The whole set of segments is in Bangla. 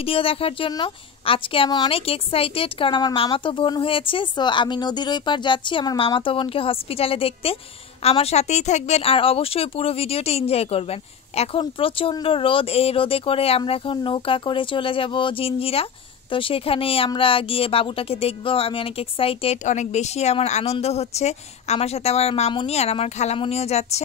ভিডিও দেখার জন্য। আজকে আমি অনেক এক্সাইটেড, কারণ আমার মামাতো বোন হয়েছে। সো আমি নদীর ওই পার যাচ্ছি আমার মামাতো বোনকে হসপিটালে দেখতে। আমার সাথেই থাকবেন আর অবশ্যই পুরো ভিডিওটা এনজয় করবেন। এখন প্রচণ্ড রোদ, এই রোদে করে আমরা এখন নৌকা করে চলে যাব জিঞ্জিরা। তো সেখানে আমরা গিয়ে বাবুটাকে দেখব। আমি অনেক এক্সাইটেড, অনেক বেশি আমার আনন্দ হচ্ছে। আমার সাথে আমার মামুনি আর আমার খালামুনিও যাচ্ছে।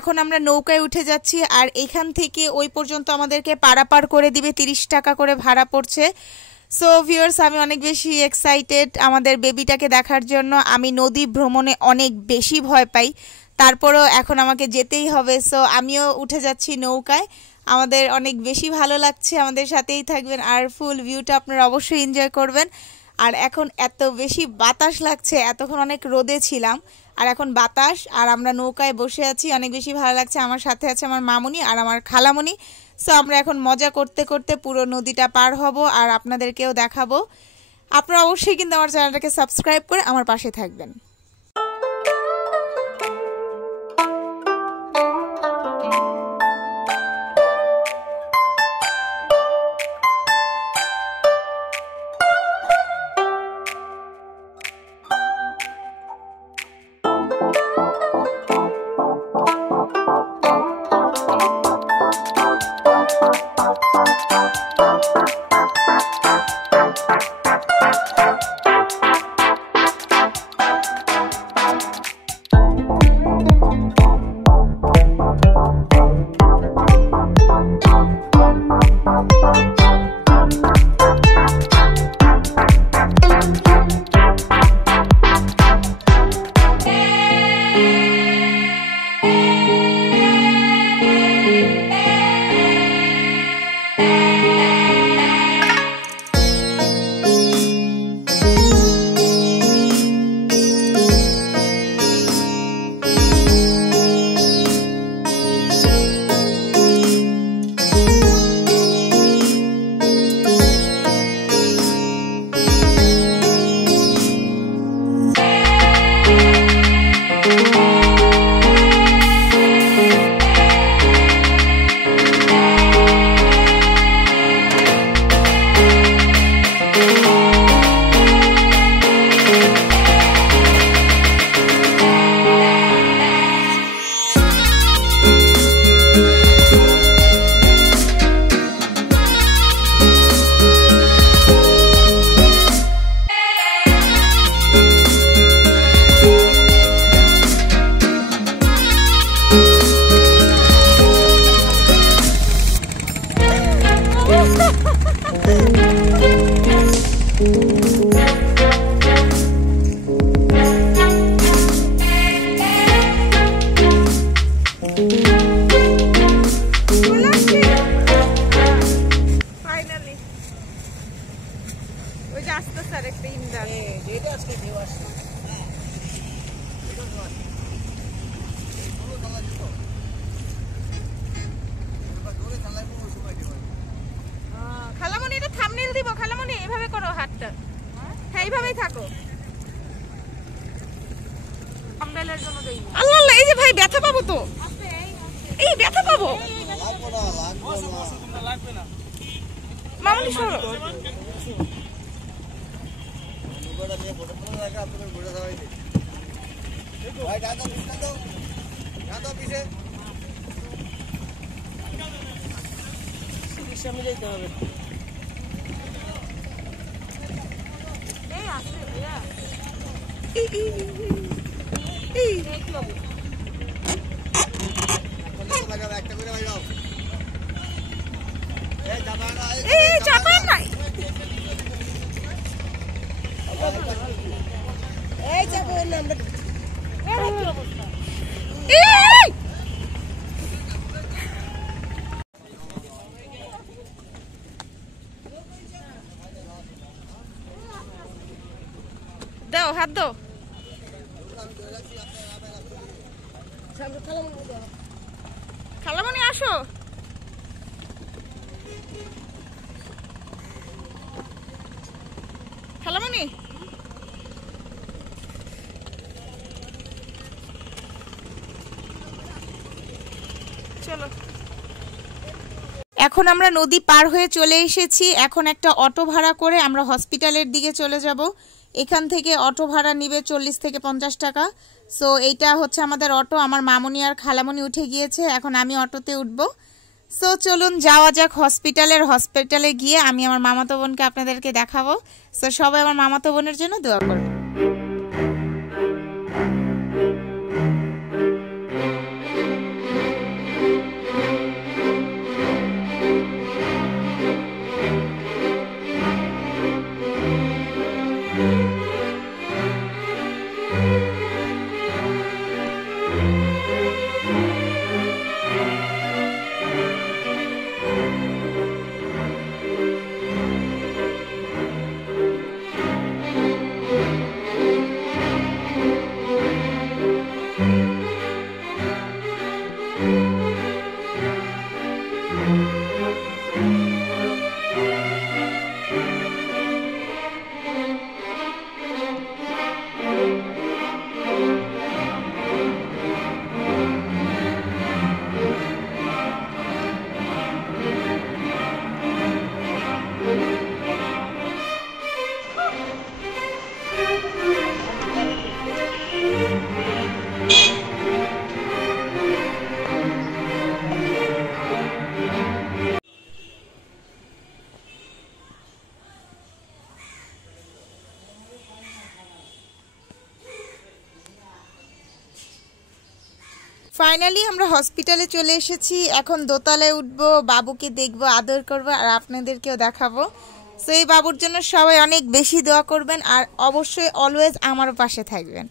এখন আমরা নৌকায় উঠে যাচ্ছি আর এখান থেকে ওই পর্যন্ত আমাদেরকে পারাপার করে দিবে, 30 টাকা করে ভাড়া পড়ছে। সো ভিউয়ার্স, আমি অনেক বেশি এক্সাইটেড আমাদের বেবিটাকে দেখার জন্য। আমি নদী ভ্রমণে অনেক বেশি ভয় পাই, তারপরও এখন আমাকে যেতেই হবে। সো আমিও উঠে যাচ্ছি নৌকায়, আমাদের অনেক বেশি ভালো লাগছে। আমাদের সাথেই থাকবেন আর ফুল ভিউটা আপনারা অবশ্যই এনজয় করবেন। আর এখন এত বেশি বাতাস লাগছে, এতক্ষণ অনেক রোদে ছিলাম আর এখন বাতাস, আর আমরা নৌকায় বসে আছি, অনেক বেশি ভালো লাগছে। আমার সাথে আছে আমার মামুনি আর আমার খালামুনি। সো আমরা এখন মজা করতে করতে পুরো নদীটা পার হব আর আপনাদেরকেও দেখাবো। আপনারা অবশ্যই কিন্তু আমার চ্যানেলটাকে সাবস্ক্রাইব করে আমার পাশে থাকবেন। খালামুনি, এটা থাম্বনেল দিব। খালামুনি, এভাবে করো হাতটা। হ্যাঁ, এইভাবেই থাকো। থাম্বনেলের জন্য দেই। আল্লাহ আল্লাহ, এই যে ভাই ব্যথা পাবো তো। এই ব্যথা পাবো। মামুনি সরো। ভাই ডান দাও, পিছে। সামনে যেতে হবে। দাও হাত দাও। খালামণি আসো। খালামণি চলো। এখন আমরা নদী পার হয়ে চলে এসেছি। এখন একটা অটো ভাড়া করে আমরা হসপিটালের দিকে চলে যাব। এখান থেকে অটো ভাড়া নিবে 40 থেকে 50 টাকা। সো এইটা হচ্ছে আমাদের অটো। আমার মামুনি আর খালামণি উঠে গিয়েছে, এখন আমি অটোতে উঠব। সো চলুন যাওয়া যাক হসপিটালে গিয়ে আমি আমার মামাতো বোনকে আপনাদেরকে দেখাবো। সো সবাই আমার মামাতো বোনের জন্য দোয়া করবেন। ফাইনালি আমরা হসপিটালে চলে এসেছি। এখন দোতলায় উঠবো, বাবুকে দেখবো, আদর করবো আর আপনাদেরকেও দেখাবো। সো এই বাবুর জন্য সবাই অনেক বেশি দোয়া করবেন আর অবশ্যই অলওয়েজ আমারও পাশে থাকবেন।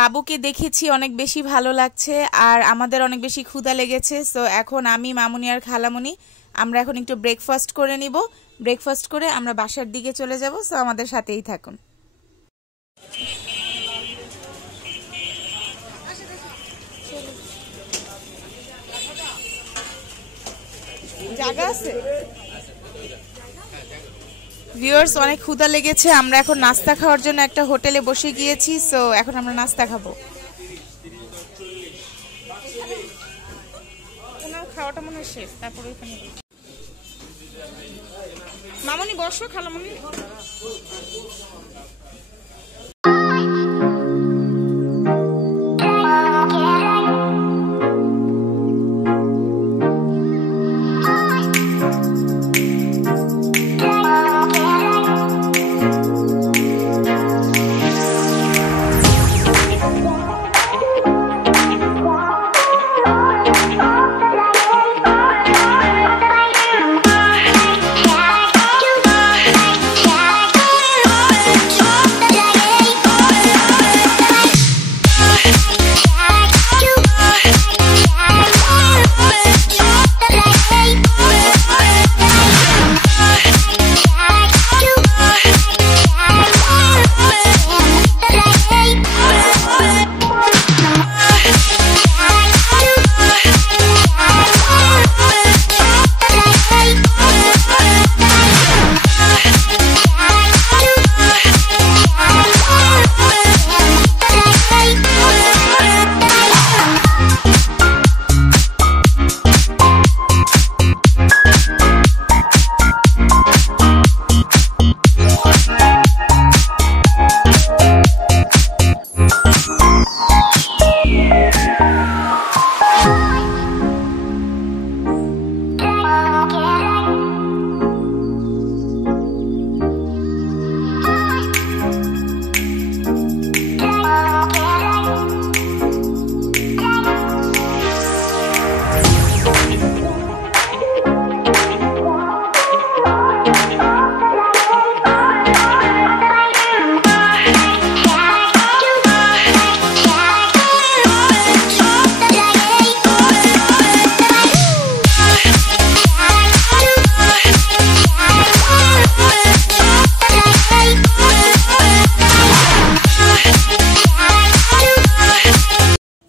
বাবুকে দেখেছি, অনেক বেশি ভালো লাগছে আর আমাদের অনেক বেশি ক্ষুধা লেগেছে। সো এখন আমি, মামুনি আর খালামুনি আমরা এখন একটু ব্রেকফাস্ট করে নিব, ব্রেকফাস্ট করে আমরা বাসার দিকে চলে যাব। সো আমাদের সাথেই থাকুন। জায়গা আছে ভিউয়ার্স, অনেক ক্ষুধা লেগেছে। আমরা এখন নাস্তা খাওয়ার জন্য একটা হোটেলে বসে গিয়েছি। সো এখন আমরা নাস্তা খাবো। ওনার খাওয়াটা মনে হয় শেষ, তারপর ওইখানে মামনি বসো, খালামনি।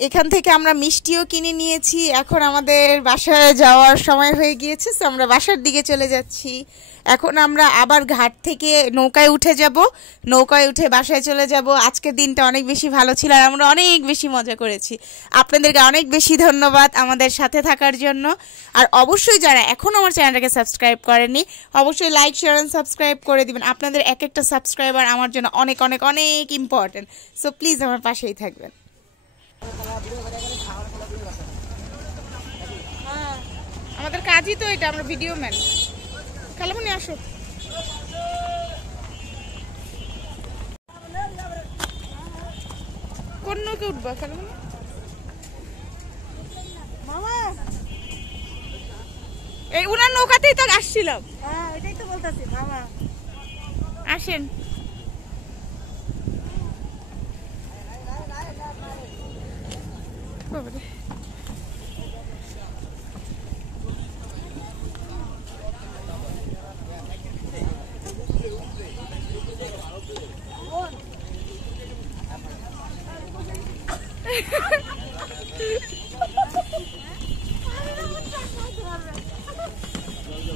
এখান থেকে আমরা মিষ্টিও কিনে নিয়েছি। এখন আমাদের বাসায় যাওয়ার সময় হয়ে গিয়েছে। সো আমরা বাসার দিকে চলে যাচ্ছি। এখন আমরা আবার ঘাট থেকে নৌকায় উঠে যাব। নৌকায় উঠে বাসায় চলে যাব। আজকের দিনটা অনেক বেশি ভালো ছিল আর আমরা অনেক বেশি মজা করেছি। আপনাদেরকে অনেক বেশি ধন্যবাদ আমাদের সাথে থাকার জন্য। আর অবশ্যই যারা এখনও আমার চ্যানেলটাকে সাবস্ক্রাইব করেননি, অবশ্যই লাইক, শেয়ার এন্ড সাবস্ক্রাইব করে দিবেন। আপনাদের এক একটা সাবস্ক্রাইবার আমার জন্য অনেক অনেক অনেক ইম্পর্টেন্ট। সো প্লিজ আমার পাশেই থাকবেন। আমাদের কাজই তো এটা, আমরা ভিডিও ম্যান। খালামনি আসো। কোন নৌকে উঠবা খালামনি? মামা এই উনার নৌকাতেই তো আসছিলাম। হ্যাঁ এটাই তো বলতেছি মামা আসেন।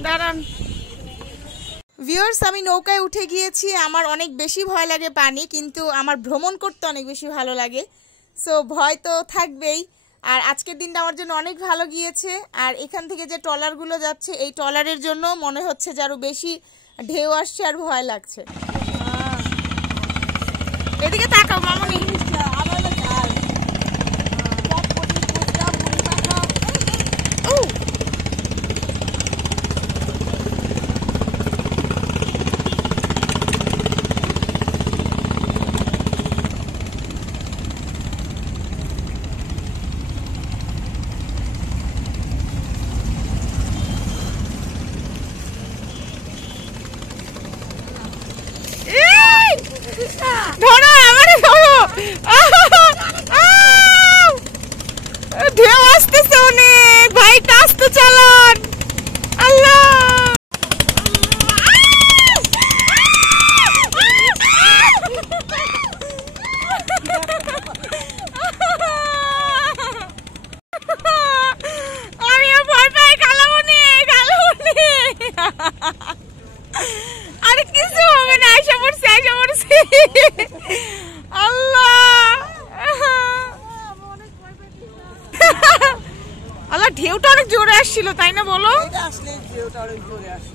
দাঁড়ান ভিউয়ার্স, আমি নৌকায় উঠে গিয়েছি। আমার অনেক বেশি ভয় লাগে পানি, কিন্তু আমার ভ্রমণ করতে অনেক বেশি ভালো লাগে। সো ভয় তো থাকবেই। আর আজকের দিনটা আমার জন্য অনেক ভালো গিয়েছে। আর এখান থেকে যে ট্রলারগুলো যাচ্ছে, এই ট্রলারের জন্য মনে হচ্ছে যে আরো বেশি ঢেউ আসছে আর ভয় লাগছে। এদিকে তাকাও মামনি। ধরো আমারে ধরো। আসছিল তাই না বলো? এটা আসলে ঢেউটা অনেক জোরে আসে।